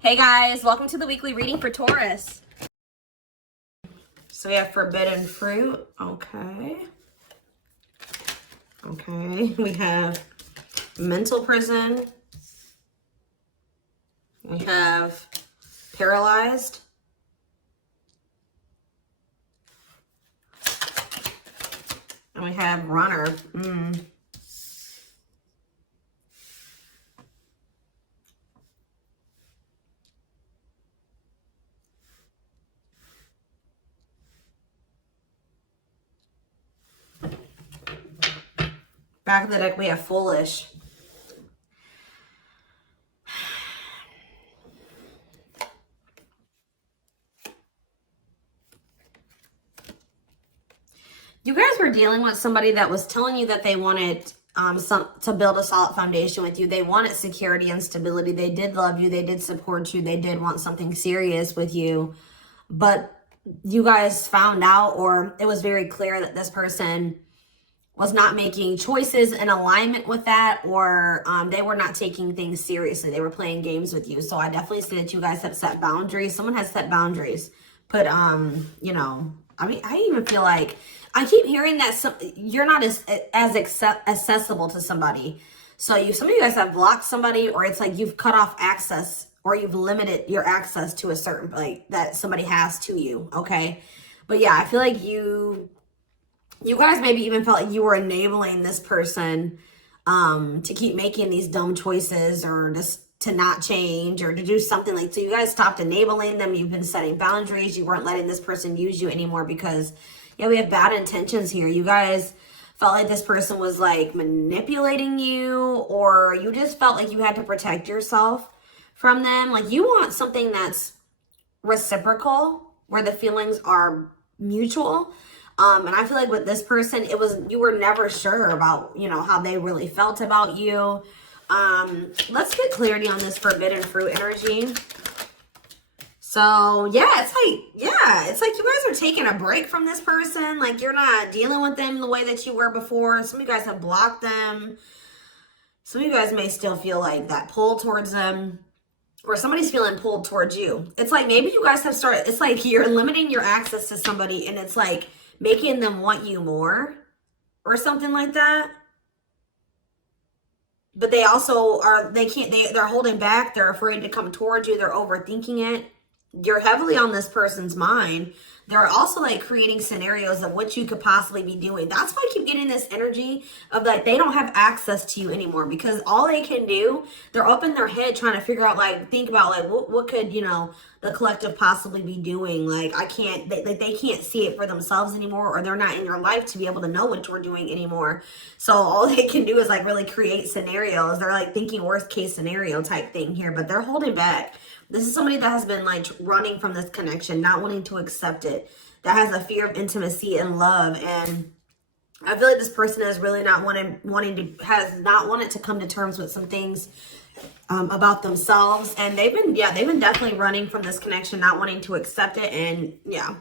Hey guys, welcome to the weekly reading for Taurus. So we have forbidden fruit. Okay. We have mental prison. We have paralyzed. And we have runner. Back of the deck, we have foolish. You guys were dealing with somebody that was telling you that they wanted to build a solid foundation with you. They wanted security and stability. They did love you. They did support you. They did want something serious with you. But you guys found out, or it was very clear that this person was not making choices in alignment with that, or they were not taking things seriously. They were playing games with you. So I definitely see that you guys have set boundaries. Someone has set boundaries. But, you know, I mean, I even feel like I keep hearing that you're not as accessible to somebody. So some of you guys have blocked somebody, or it's like you've cut off access, or you've limited your access to a certain, like, that somebody has to you, okay? But yeah, I feel like you guys maybe even felt like you were enabling this person to keep making these dumb choices, or just to not change, or to do something like, so you guys stopped enabling them. You've been setting boundaries. You weren't letting this person use you anymore because, yeah, we have bad intentions here. You guys felt like this person was like manipulating you, or you just felt like you had to protect yourself from them. Like you want something that's reciprocal, where the feelings are mutual. And I feel like with this person, you were never sure about, you know, how they really felt about you. Let's get clarity on this forbidden fruit energy. So yeah, it's like you guys are taking a break from this person. Like you're not dealing with them the way that you were before. Some of you guys have blocked them. Some of you guys may still feel like that pull towards them, or somebody's feeling pulled towards you. It's like maybe you guys have started, it's like you're limiting your access to somebody, and it's like making them want you more or something like that. But they also are, they're holding back. They're afraid to come towards you. They're overthinking it. You're heavily on this person's mind. They're also like creating scenarios of what you could possibly be doing. That's why I keep getting this energy of like they don't have access to you anymore, because all they can do, they're up in their head trying to figure out, like, think about like what could, you know, the collective possibly be doing. Like they can't see it for themselves anymore, or they're not in your life to be able to know what you're doing anymore. So all they can do is like really create scenarios. They're like thinking worst case scenario type thing here, but they're holding back. This is somebody that has been like running from this connection, not wanting to accept it, that has a fear of intimacy and love. And I feel like this person is really not has not wanted to come to terms with some things about themselves. And they've been definitely running from this connection, not wanting to accept it. And yeah,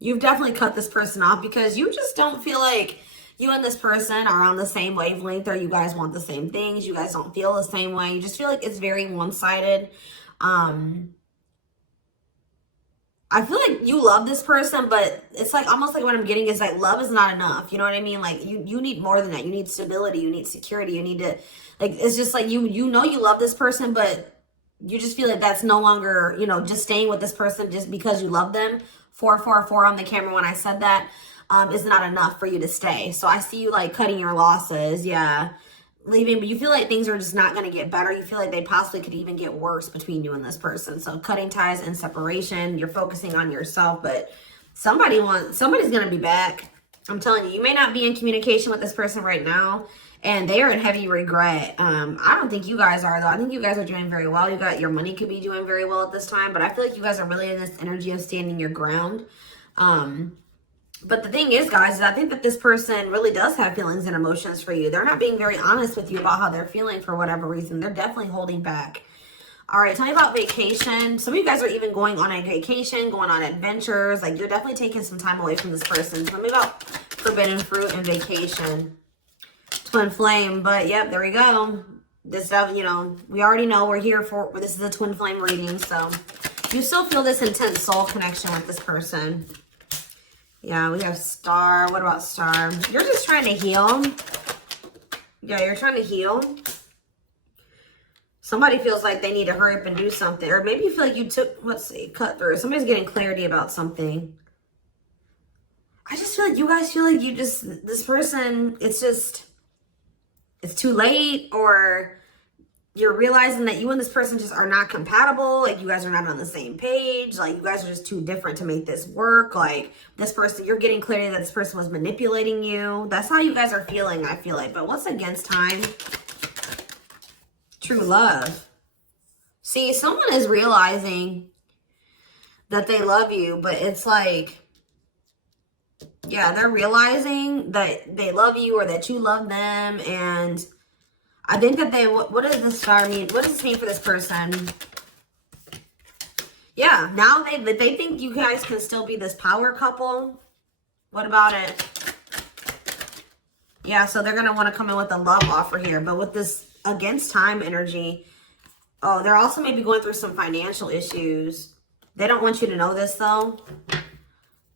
you've definitely cut this person off because you just don't feel like you and this person are on the same wavelength, or you guys want the same things. You guys don't feel the same way. You just feel like it's very one-sided. I feel like you love this person, but it's like almost like what I'm getting is like love is not enough. You know what I mean? Like you need more than that. You need stability. You need security. You need to, like, it's just like you know you love this person, but you just feel like that's no longer, you know, just staying with this person just because you love them. 444 on the camera when I said that is not enough for you to stay. So I see you like cutting your losses. Yeah. Leaving, but you feel like things are just not going to get better. You feel like they possibly could even get worse between you and this person. So cutting ties and separation, you're focusing on yourself, but somebody's going to be back. I'm telling you, you may not be in communication with this person right now, and they are in heavy regret. I don't think you guys are, though. I think you guys are doing very well. Your money could be doing very well at this time, but I feel like you guys are really in this energy of standing your ground. But the thing is, guys, is I think that this person really does have feelings and emotions for you. They're not being very honest with you about how they're feeling for whatever reason. They're definitely holding back. All right, tell me about vacation. Some of you guys are even going on a vacation, going on adventures. Like, you're definitely taking some time away from this person. Tell me about forbidden fruit and vacation. Twin flame, but yep, there we go. This stuff, you know, we already know we're here for, this is a twin flame reading, so you still feel this intense soul connection with this person. Yeah, we have Star. What about Star? You're just trying to heal. Yeah, you're trying to heal. Somebody feels like they need to hurry up and do something. Or maybe you feel like you took, let's see, cut through. Somebody's getting clarity about something. I just feel like you guys feel like you just, this person, it's just, it's too late, or you're realizing that you and this person just are not compatible. Like, you guys are not on the same page. Like, you guys are just too different to make this work. Like, this person, you're getting clarity that this person was manipulating you. That's how you guys are feeling, I feel like. But what's against time? True love. See, someone is realizing that they love you, but it's like, yeah, they're realizing that they love you or that you love them. And I think that they, what does this star mean? What does this mean for this person? Yeah, now they think you guys can still be this power couple. What about it? Yeah, so they're going to want to come in with a love offer here. But with this against time energy, oh, they're also maybe going through some financial issues. They don't want you to know this, though.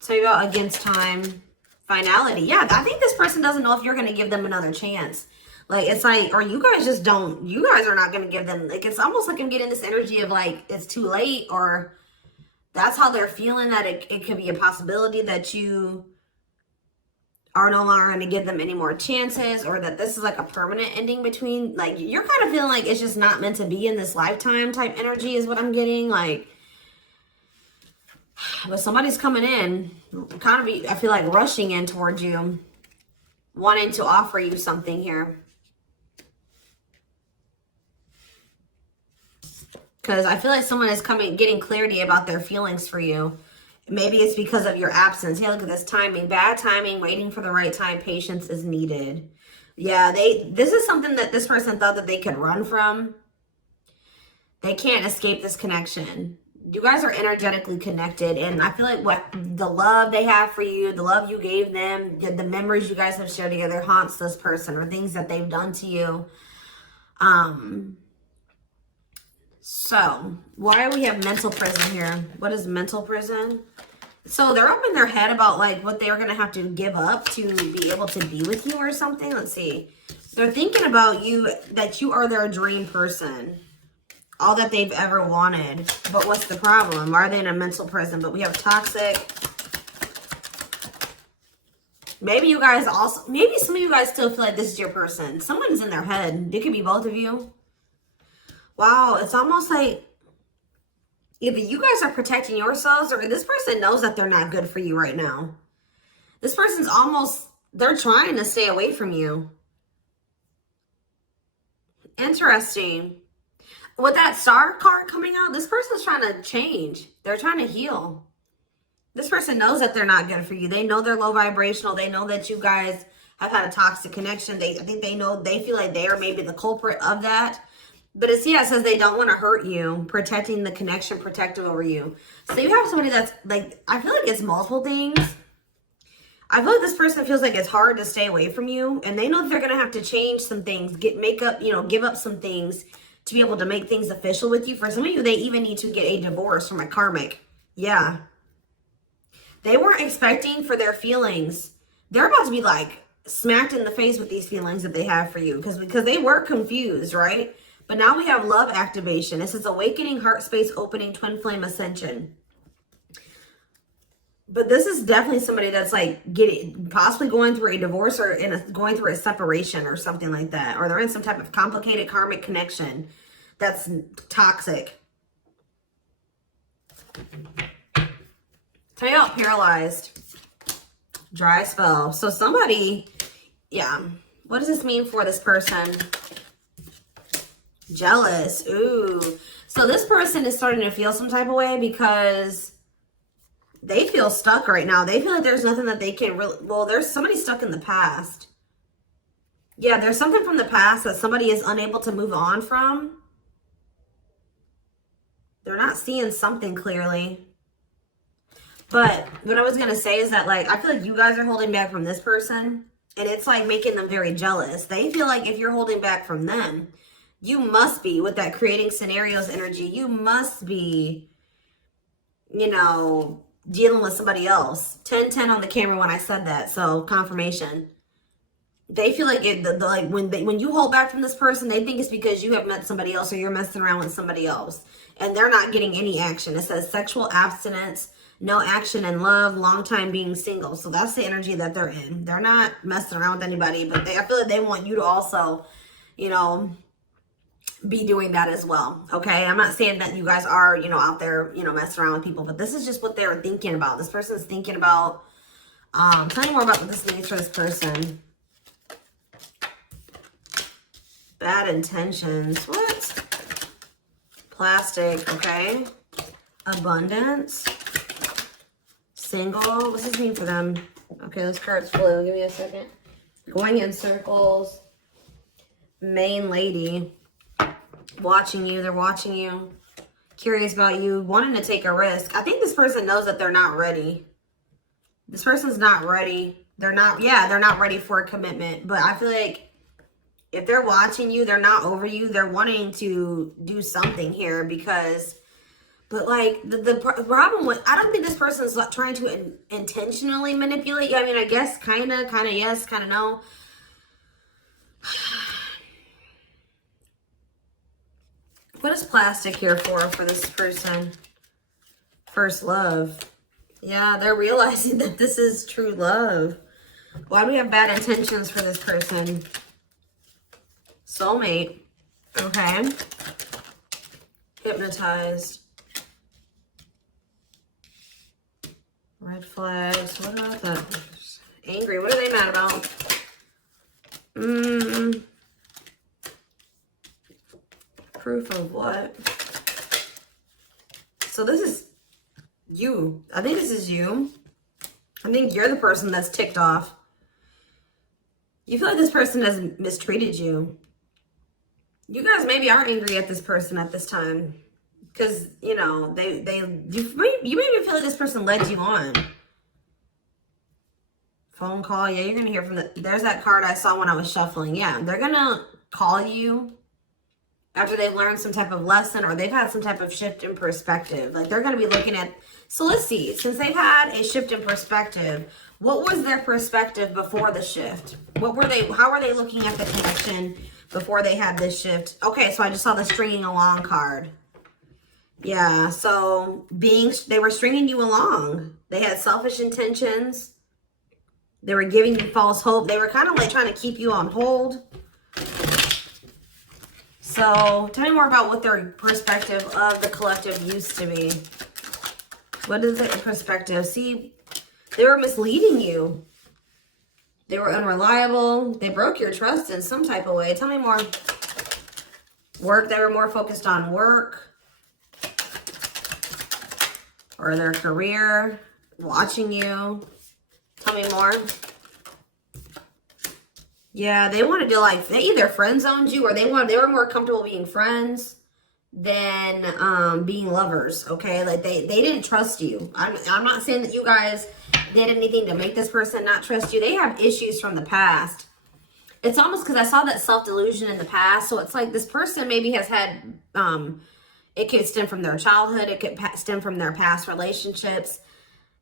Tell you about against time, finality. Yeah, I think this person doesn't know if you're going to give them another chance. Like, it's like, or you guys just don't, you guys are not going to give them, like, it's almost like I'm getting this energy of like, it's too late, or that's how they're feeling, that it could be a possibility that you are no longer going to give them any more chances, or that this is like a permanent ending between, like, you're kind of feeling like it's just not meant to be in this lifetime type energy is what I'm getting. Like, but somebody's coming in, kind of, I feel like rushing in towards you, wanting to offer you something here. Because I feel like someone is getting clarity about their feelings for you. Maybe it's because of your absence. Yeah, look at this timing. Bad timing, waiting for the right time. Patience is needed. Yeah, this is something that this person thought that they could run from. They can't escape this connection. You guys are energetically connected, and I feel like what the love they have for you, the love you gave them, the memories you guys have shared together haunts this person, or things that they've done to you. So why do we have mental prison here? What is mental prison? So they're up in their head about like what they're going to have to give up to be able to be with you or something. Let's see. They're thinking about you, that you are their dream person. All that they've ever wanted. But what's the problem? Why are they in a mental prison? But we have toxic. Maybe you guys also, maybe some of you guys still feel like this is your person. Someone's in their head. It could be both of you. Wow, it's almost like either you guys are protecting yourselves, or this person knows that they're not good for you right now. This person's almost, they're trying to stay away from you. Interesting. With that star card coming out, this person's trying to change. They're trying to heal. This person knows that they're not good for you. They know they're low vibrational. They know that you guys have had a toxic connection. I think they know, they feel like they are maybe the culprit of that. But it's, yeah, it says they don't want to hurt you, protecting the connection, protective over you. So you have somebody that's like, I feel like it's multiple things. I feel like this person feels like it's hard to stay away from you, and they know that they're going to have to change some things, give up some things to be able to make things official with you. For some of you, they even need to get a divorce from a karmic. Yeah. They weren't expecting for their feelings. They're about to be like smacked in the face with these feelings that they have for you, because they were confused, right? But now we have love activation. It says awakening, heart space opening, twin flame ascension. But this is definitely somebody that's like possibly going through a divorce, or going through a separation or something like that. Or they're in some type of complicated karmic connection that's toxic. Tell you about paralyzed. Dry spell. So somebody, yeah. What does this mean for this person? Jealous. Ooh. So this person is starting to feel some type of way because they feel stuck right now. They feel like there's nothing that they can really, well, there's somebody stuck in the past. Yeah, there's something from the past that somebody is unable to move on from. They're not seeing something clearly. But what I was going to say is that, like, I feel like you guys are holding back from this person, and it's like making them very jealous. They feel like if you're holding back from them, You must be, with that creating scenarios energy, you must be, you know, dealing with somebody else. 10-10 on the camera when I said that, so confirmation. They feel like like when you hold back from this person, they think it's because you have met somebody else or you're messing around with somebody else. And they're not getting any action. It says sexual abstinence, no action in love, long time being single. So that's the energy that they're in. They're not messing around with anybody, but I feel like they want you to also, you know, be doing that as well. Okay, I'm not saying that you guys are, you know, out there, you know, messing around with people, but this is just what they're thinking about. This person's thinking about. Tell me more about what this means for this person. Bad intentions. What? Plastic. Okay. Abundance. Single. What's this mean for them? Okay, this card's blue. Give me a second. Going in circles. Main lady. Watching you. They're watching you. Curious about you. Wanting to take a risk. I think this person knows that they're not ready. This person's not ready. They're not, yeah, they're not ready for a commitment. But I feel like if they're watching you, they're not over you. They're wanting to do something here because, but like the problem with, I don't think this person's like trying to intentionally manipulate you. I mean, I guess kind of yes, kind of no. What is plastic here for this person? First love. Yeah, they're realizing that this is true love. Why do we have bad intentions for this person? Soulmate. Okay. Hypnotized. Red flags. What about that? Angry. What are they mad about? Proof of what? So this is you. I think this is you. I think you're the person that's ticked off. You feel like this person has mistreated you. You guys maybe are angry at this person at this time. Because, you know, you maybe feel like this person led you on. Phone call. Yeah, you're going to hear from there's that card I saw when I was shuffling. Yeah, they're going to call you after they've learned some type of lesson or they've had some type of shift in perspective. Like they're going to be looking at, so let's see, since they've had a shift in perspective, what was their perspective before the shift? How were they looking at the connection before they had this shift? Okay, so I just saw the stringing along card. Yeah, so they were stringing you along. They had selfish intentions. They were giving you false hope. They were kind of like trying to keep you on hold. So tell me more about what their perspective of the collective used to be. What is their perspective? See, they were misleading you. They were unreliable. They broke your trust in some type of way. Tell me more. Work. They were more focused on work or their career. Watching you. Tell me more. Yeah, they wanted to like, they either friend zoned you or they were more comfortable being friends than being lovers, okay? Like they didn't trust you. I'm not saying that you guys did anything to make this person not trust you. They have issues from the past. It's almost because I saw that self-delusion in the past. So it's like this person maybe has had, it could stem from their childhood. It could stem from their past relationships.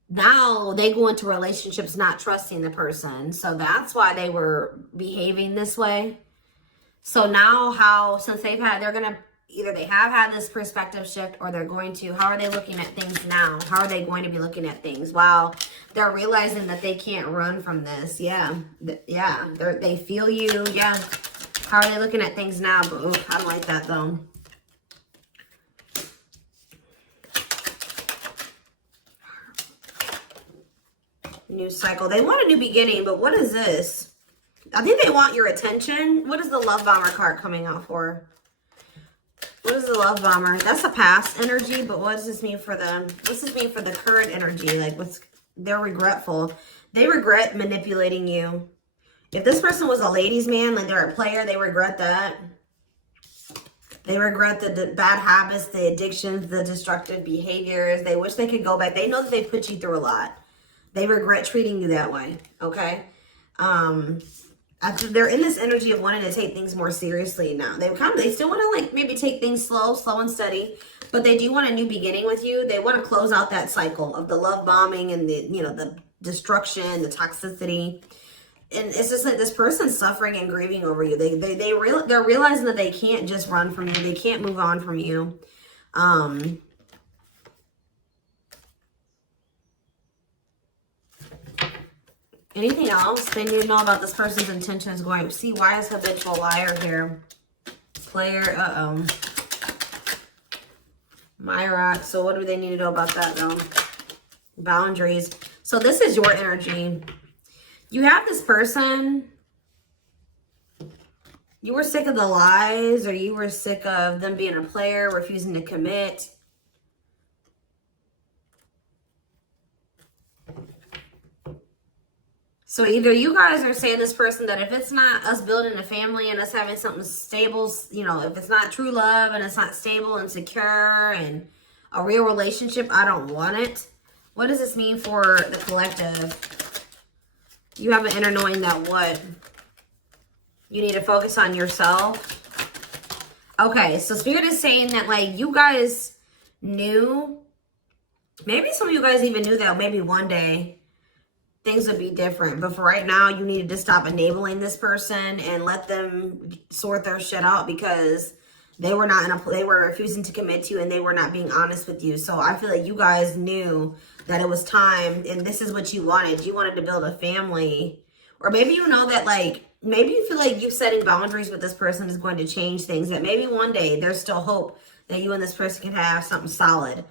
Now they go into relationships not trusting the person. So that's why they were behaving this way. So now since they're going to, either they have had this perspective shift or they're going to, how are they looking at things now? How are they going to be looking at things? Wow. They're realizing that they can't run from this. Yeah. Yeah. They feel you. Yeah. How are they looking at things now? But I don't like that though. New cycle. They want a new beginning, but what is this? I think they want your attention. What is the love bomber card coming out for? What is the love bomber? That's a past energy, but what does this mean for them? What's this mean for the current energy? Like they're regretful. They regret manipulating you. If this person was a ladies' man, like they're a player, they regret that. They regret the bad habits, the addictions, the destructive behaviors. They wish they could go back. They know that they put you through a lot. They regret treating you that way, okay? After they're in this energy of wanting to take things more seriously now. They still want to like maybe take things slow and steady, but they do want a new beginning with you. They want to close out that cycle of the love bombing and the, you know, the destruction, the toxicity. And it's just like this person's suffering and grieving over you. They're realizing that they can't just run from you. They can't move on from you. Anything else they need to know about this person's intentions going? See, why is habitual liar here? Player, Myrock. So what do they need to know about that though? Boundaries. So this is your energy. You have this person. You were sick of the lies, or you were sick of them being a player, refusing to commit. So either you guys are saying this person that if it's not us building a family and us having something stable, you know, if it's not true love and it's not stable and secure and a real relationship, I don't want it. What does this mean for the collective? You have an inner knowing that what? You need to focus on yourself. Okay, so Spirit is saying that like you guys knew, maybe some of you guys even knew that maybe one day things would be different. But for right now, you needed to stop enabling this person and let them sort their shit out because they were they were refusing to commit to you and they were not being honest with you. So I feel like you guys knew that it was time and this is what you wanted. You wanted to build a family. Or maybe you know that like, maybe you feel like you setting boundaries with this person is going to change things. That maybe one day there's still hope that you and this person can have something solid.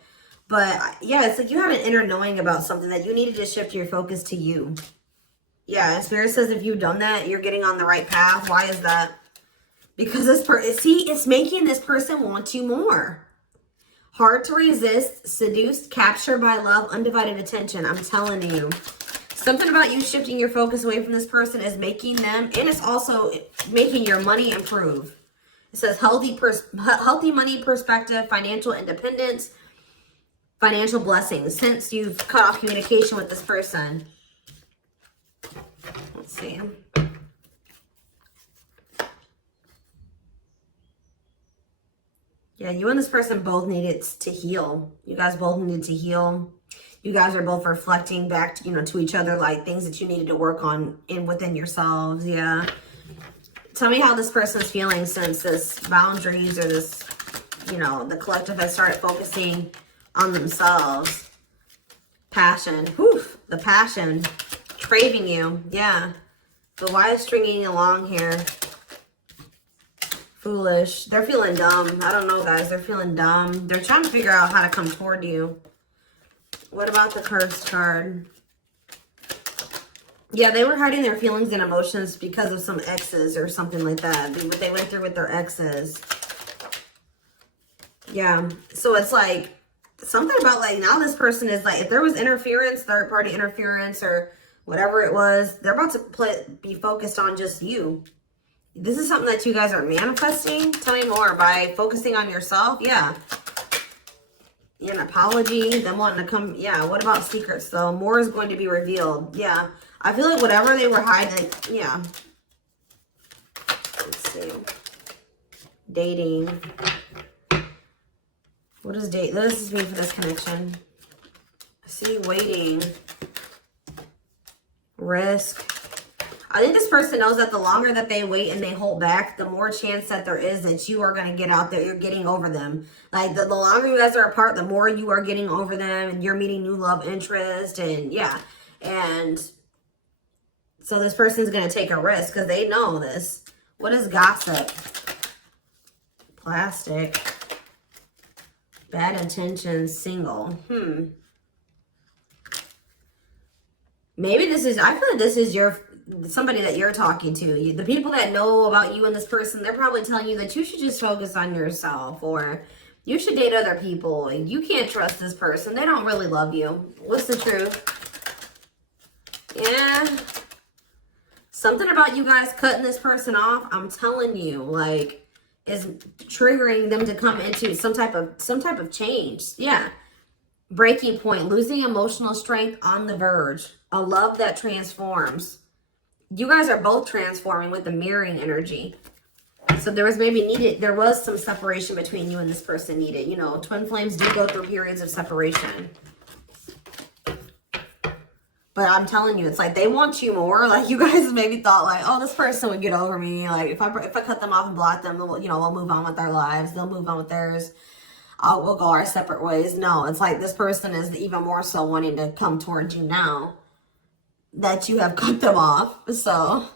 But yeah, it's like you had an inner knowing about something that you needed to shift your focus to you. Yeah, and Spirit says if you've done that, you're getting on the right path. Why is that? Because this person, see, it's making this person want you more. Hard to resist, seduced, captured by love, undivided attention. I'm telling you. Something about you shifting your focus away from this person is making them, and it's also making your money improve. It says healthy money perspective, financial independence, financial blessings since you've cut off communication with this person. Let's see. Yeah, you and this person both needed to heal. You guys both needed to heal. You guys are both reflecting back to, you know, to each other, like things that you needed to work on within yourselves. Yeah. Tell me how this person's feeling since this boundaries or this, you know, the collective has started focusing on themselves. Passion. Whew, the passion. Craving you. Yeah. So why is stringing along here? Foolish. They're feeling dumb. I don't know, guys. They're feeling dumb. They're trying to figure out how to come toward you. What about the cursed card? Yeah, they were hiding their feelings and emotions because of some exes or something like that. What they went through with their exes. Yeah. So it's like something about like now this person is like, if there was interference, third party interference or whatever it was, they're about to be focused on just you. This is something that you guys are manifesting. Tell me more. By focusing on yourself. Yeah. An apology, them wanting to come. Yeah, what about secrets though? More is going to be revealed. Yeah, I feel like whatever they were hiding, yeah. Let's see. Dating. What does what does this mean for this connection? I see waiting. Risk. I think this person knows that the longer that they wait and they hold back, the more chance that there is that you are going to get out there. You're getting over them. Like the longer you guys are apart, the more you are getting over them and you're meeting new love interest. And yeah. And so this person's going to take a risk because they know this. What is gossip? Plastic. Bad intentions. Single. Maybe this is, I feel like this is somebody that you're talking to. The people that know about you and this person, they're probably telling you that you should just focus on yourself or you should date other people. You can't trust this person. They don't really love you. What's the truth? Yeah. Something about you guys cutting this person off, I'm telling you, like, is triggering them to come into some type of change. Yeah. Breaking point, losing emotional strength on the verge, a love that transforms. You guys are both transforming with the mirroring energy. So there was some separation between you and this person needed. You know, twin flames do go through periods of separation. But I'm telling you, it's like they want you more. Like you guys maybe thought like, oh, this person would get over me. Like if I cut them off and block them, you know, we'll move on with our lives. They'll move on with theirs. We'll go our separate ways. No, it's like this person is even more so wanting to come towards you now that you have cut them off. So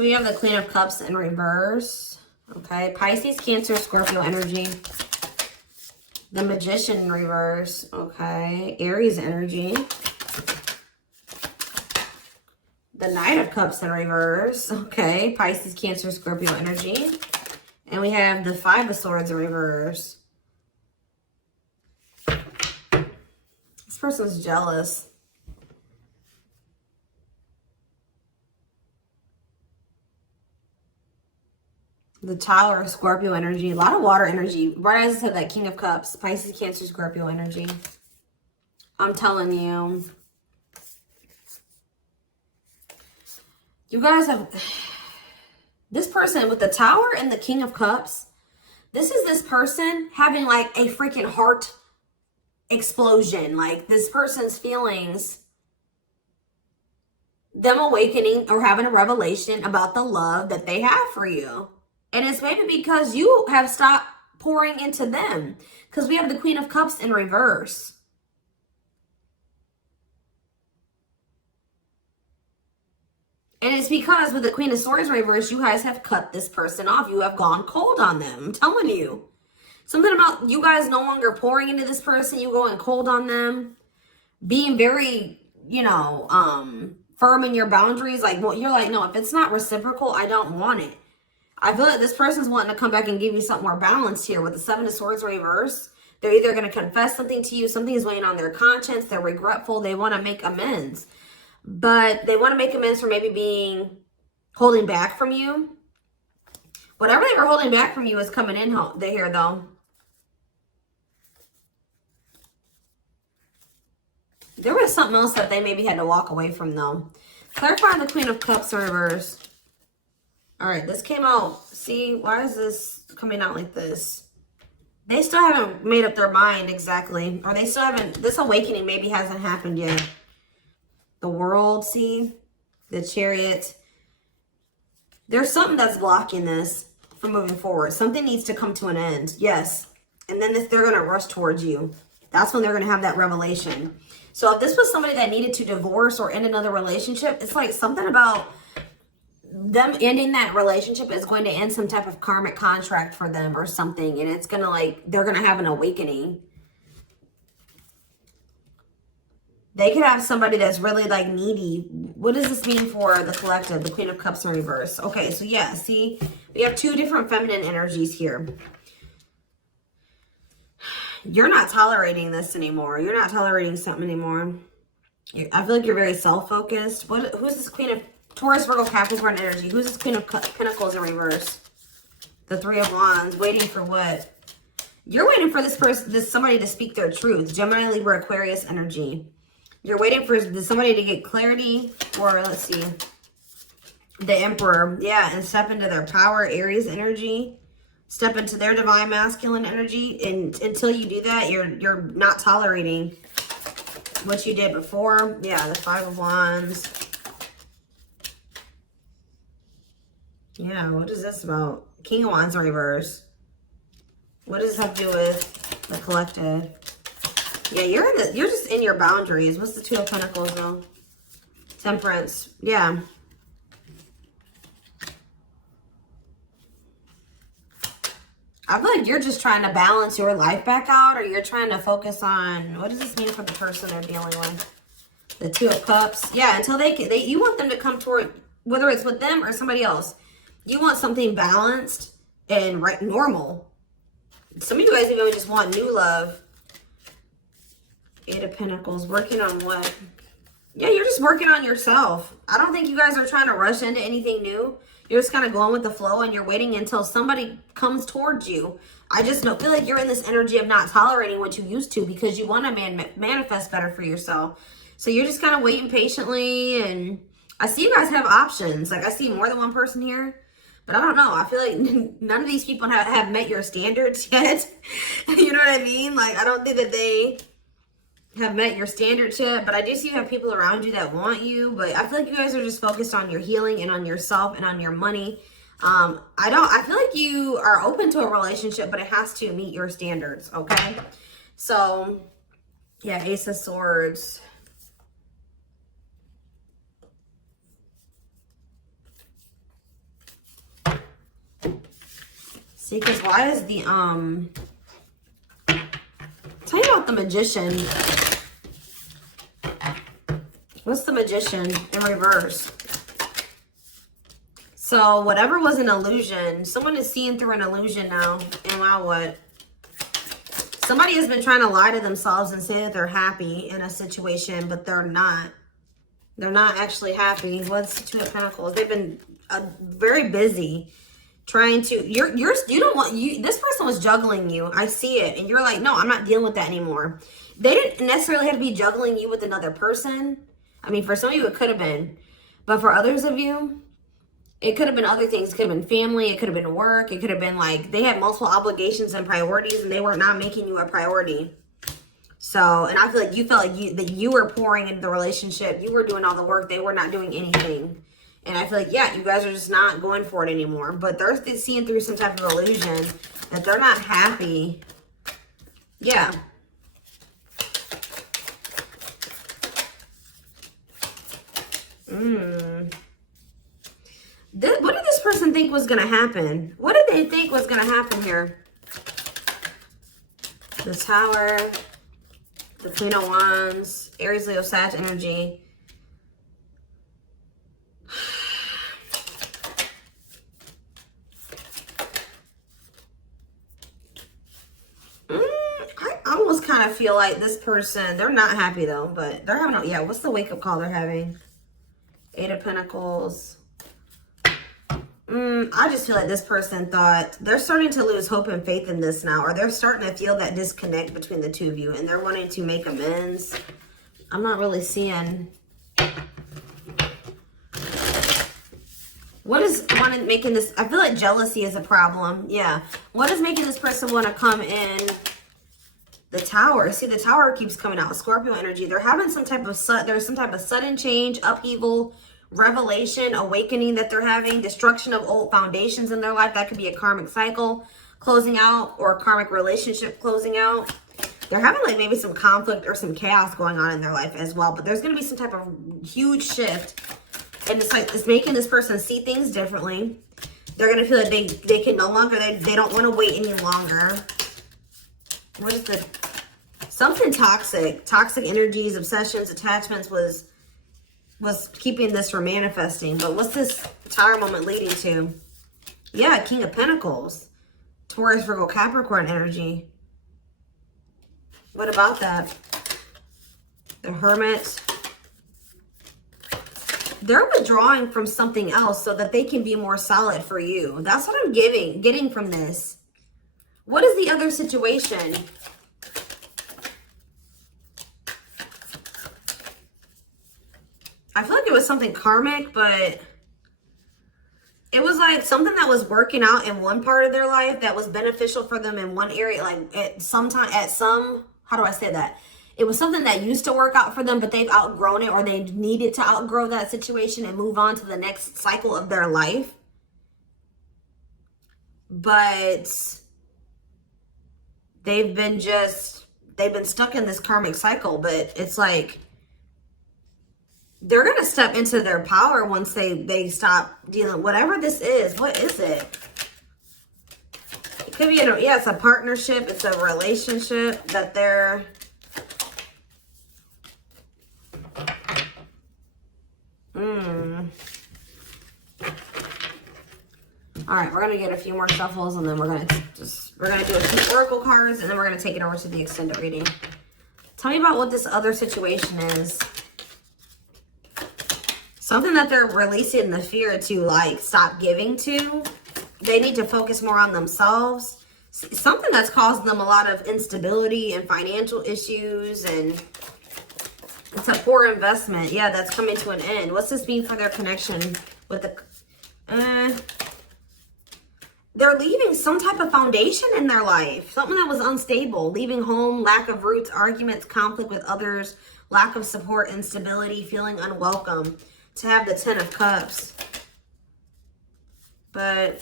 So we have the Queen of Cups in reverse. Okay. Pisces, Cancer, Scorpio energy. The Magician in reverse. Okay. Aries energy. The Knight of Cups in reverse. Okay. Pisces, Cancer, Scorpio energy. And we have the Five of Swords in reverse. This person's jealous. The Tower, Scorpio energy. A lot of water energy. Right as I said, that King of Cups. Pisces, Cancer, Scorpio energy. I'm telling you. You guys have... This person with the Tower and the King of Cups. This is this person having like a freaking heart explosion. Like this person's feelings. Them awakening or having a revelation about the love that they have for you. And it's maybe because you have stopped pouring into them. Because we have the Queen of Cups in reverse. And it's because with the Queen of Swords in reverse, you guys have cut this person off. You have gone cold on them. I'm telling you. Something about you guys no longer pouring into this person. You going cold on them. Being very, you know, firm in your boundaries. Like, well, you're like, no, if it's not reciprocal, I don't want it. I feel like this person's wanting to come back and give you something more balanced here with the Seven of Swords reverse. They're either going to confess something to you, something is weighing on their conscience, they're regretful, they want to make amends. But they want to make amends for maybe holding back from you. Whatever they were holding back from you is coming in here though. There was something else that they maybe had to walk away from though. Clarify the Queen of Cups in reverse. All right, this came out. See, why is this coming out like this? They still haven't made up their mind exactly. Or they still haven't, this awakening maybe hasn't happened yet. The World, see? The Chariot. There's something that's blocking this from moving forward. Something needs to come to an end. Yes. And then they're going to rush towards you. That's when they're going to have that revelation. So if this was somebody that needed to divorce or end another relationship, it's like something about them ending that relationship is going to end some type of karmic contract for them or something. And it's going to like, they're going to have an awakening. They could have somebody that's really like needy. What does this mean for the collective? The Queen of Cups in reverse. Okay, so yeah, see, we have two different feminine energies here. You're not tolerating this anymore. You're not tolerating something anymore. I feel like you're very self-focused. Who's this Queen of Taurus, Virgo, Capricorn energy? Who's this Queen of Pentacles in reverse? The Three of Wands. Waiting for what? You're waiting for this person, somebody to speak their truth. Gemini, Libra, Aquarius energy. You're waiting for somebody to get clarity, or let's see, the Emperor. Yeah, and step into their power, Aries energy. Step into their divine masculine energy. And until you do that, you're not tolerating what you did before. Yeah, the Five of Wands. Yeah, what is this about? King of Wands in reverse. What does this have to do with the collective? Yeah, you're just in your boundaries. What's the Two of Pentacles though? Temperance. Yeah. I feel like you're just trying to balance your life back out, or you're trying to focus on, what does this mean for the person they're dealing with? The Two of Cups. Yeah, until you want them to come toward, whether it's with them or somebody else. You want something balanced and normal. Some of you guys even just want new love. Eight of Pentacles. Working on what? Yeah, you're just working on yourself. I don't think you guys are trying to rush into anything new. You're just kind of going with the flow and you're waiting until somebody comes towards you. I just feel like you're in this energy of not tolerating what you used to because you want to manifest better for yourself. So you're just kind of waiting patiently, and I see you guys have options. Like I see more than one person here, but I don't know. I feel like none of these people have met your standards yet. You know what I mean? Like I don't think that they have met your standards yet, but I do see you have people around you that want you, but I feel like you guys are just focused on your healing and on yourself and on your money. I feel like you are open to a relationship, but it has to meet your standards, okay? So, yeah, Ace of Swords. See, because why is the, tell me about the Magician. What's the Magician in reverse? So whatever was an illusion, someone is seeing through an illusion now. And wow, what? Somebody has been trying to lie to themselves and say that they're happy in a situation, but they're not. They're not actually happy. What's the Two of Pentacles? They've been very busy trying to, this person was juggling you. I see it. And you're like, no, I'm not dealing with that anymore. They didn't necessarily have to be juggling you with another person. I mean, for some of you, it could have been. But for others of you, it could have been other things. It could have been family. It could have been work. It could have been like they had multiple obligations and priorities and they were not making you a priority. So, and I feel like you felt like that you were pouring into the relationship. You were doing all the work. They were not doing anything. And I feel like, yeah, you guys are just not going for it anymore. But they're seeing through some type of illusion that they're not happy. Yeah. What did this person think was going to happen? What did they think was going to happen here? The Tower, the Queen of Wands, Aries, Leo, Sag energy. I almost kind of feel like this person, they're not happy though, but they're having, yeah, what's the wake-up call they're having? Eight of Pentacles. I just feel like this person thought they're starting to lose hope and faith in this now, or they're starting to feel that disconnect between the two of you and they're wanting to make amends. I'm not really seeing what is making this. I feel like jealousy is a problem. Yeah. What is making this person want to come in? The Tower. See, the Tower keeps coming out. Scorpio energy. They're having some type of sudden change, upheaval, revelation, awakening that they're having, destruction of old foundations in their life. That could be a karmic cycle closing out or a karmic relationship closing out. They're having like maybe some conflict or some chaos going on in their life as well. But there's going to be some type of huge shift. And it's like, it's making this person see things differently. They're going to feel like they can no longer, they don't want to wait any longer. What is the, something toxic energies, obsessions, attachments was keeping this from manifesting. But what's this Tower moment leading to? Yeah, King of Pentacles. Taurus, Virgo, Capricorn energy. What about that? The Hermit. They're withdrawing from something else so that they can be more solid for you. That's what I'm getting from this. What is the other situation? I feel like it was something karmic, but it was like something that was working out in one part of their life that was beneficial for them in one area. Like how do I say that? It was something that used to work out for them, but they've outgrown it, or they needed to outgrow that situation and move on to the next cycle of their life. But they've been stuck in this karmic cycle. But it's like, they're going to step into their power once they stop dealing, whatever this is. What is it? It could be, yeah, it's a partnership. It's a relationship that they're, All right, we're gonna get a few more shuffles, and then we're gonna do a few oracle cards, and then we're gonna take it over to the extended reading. Tell me about what this other situation is. Something that they're releasing the fear to, like, stop giving to. They need to focus more on themselves. Something that's causing them a lot of instability and financial issues, and it's a poor investment. Yeah, that's coming to an end. What's this mean for their connection with the... They're leaving some type of foundation in their life. Something that was unstable. Leaving home, lack of roots, arguments, conflict with others, lack of support, instability, feeling unwelcome. To have the 10 of Cups. But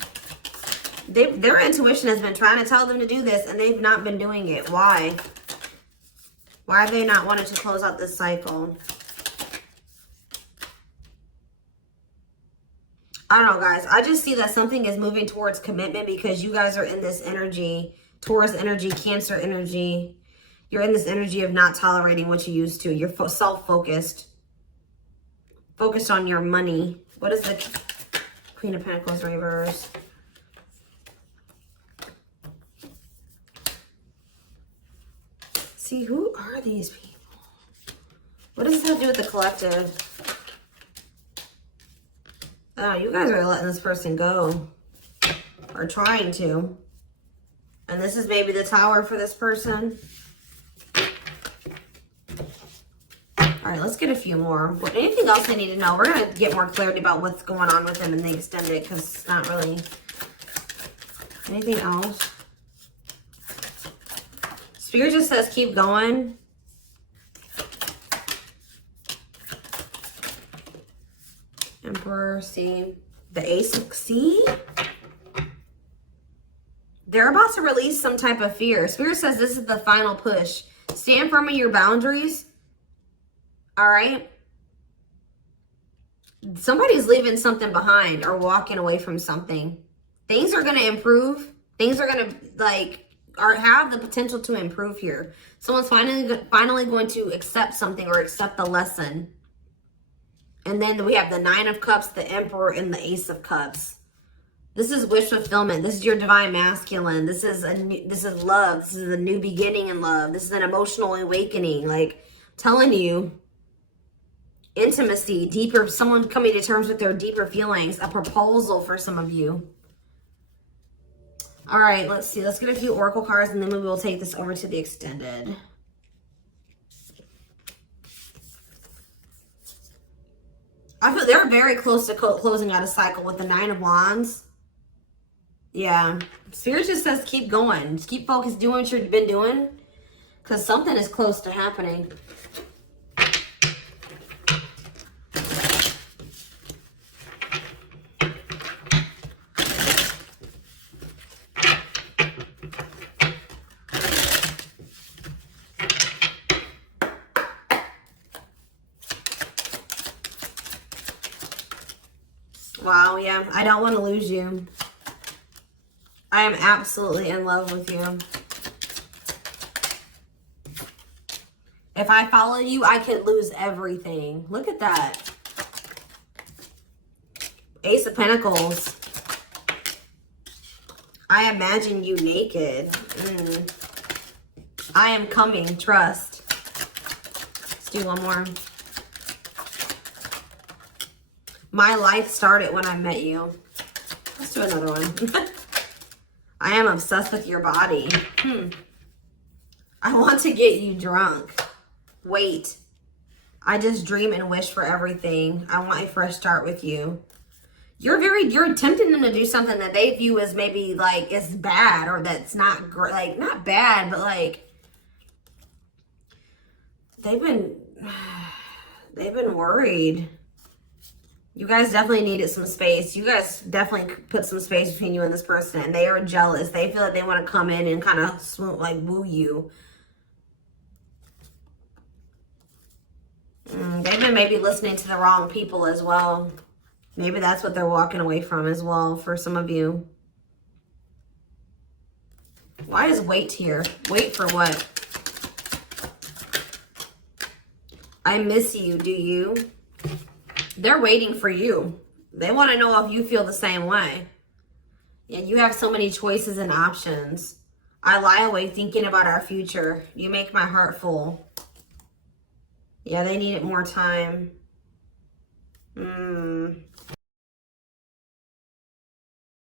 their intuition has been trying to tell them to do this, and they've not been doing it. Why? Why have they not wanted to close out this cycle? I don't know, guys. I just see that something is moving towards commitment because you guys are in this energy, Taurus energy, Cancer energy. You're in this energy of not tolerating what you used to. You're self-focused. Focused on your money. What is the Queen of Pentacles reverse? See, who are these people? What does this have to do with the collective? Oh, you guys are letting this person go. Or trying to. And this is maybe the Tower for this person. All right, let's get a few more. But anything else I need to know? We're going to get more clarity about what's going on with them in the extended, because it's not really anything else. Spirit just says keep going. Emperor, see? The Ace of... See? They're about to release some type of fear. Spirit says this is the final push. Stand firm in your boundaries. All right? Somebody's leaving something behind or walking away from something. Things are going to improve. Things are going to, like, have the potential to improve here. Someone's finally going to accept something or accept the lesson. And then we have the 9 of Cups, the Emperor, and the Ace of Cups. This is wish fulfillment. This is your divine masculine. This is love. This is a new beginning in love. This is an emotional awakening. Like, telling you, intimacy, deeper, someone coming to terms with their deeper feelings, a proposal for some of you. All right, let's see. Let's get a few oracle cards, and then we will take this over to the extended. I feel they're very close to closing out a cycle with the 9 of Wands. Yeah. Spirit just says keep going. Just keep focused, doing what you've been doing, because something is close to happening. Wow, yeah. I don't want to lose you. I am absolutely in love with you. If I follow you, I could lose everything. Look at that. Ace of Pentacles. I imagine you naked. I am coming. Trust. Let's do one more. My life started when I met you. Let's do another one. I am obsessed with your body. I want to get you drunk. Wait. I just dream and wish for everything. I want a fresh start with you. You're tempting them to do something that they view as maybe like it's bad, or that's not great. Like, not bad, but like they've been worried. You guys definitely needed some space. You guys definitely put some space between you and this person. And they are jealous. They feel like they want to come in and kind of swoon, like woo you. They've been maybe listening to the wrong people as well. Maybe that's what they're walking away from as well for some of you. Why is wait here? Wait for what? I miss you, do you? They're waiting for you. They want to know if you feel the same way. Yeah, you have so many choices and options. I lie awake thinking about our future. You make my heart full. Yeah, they needed more time.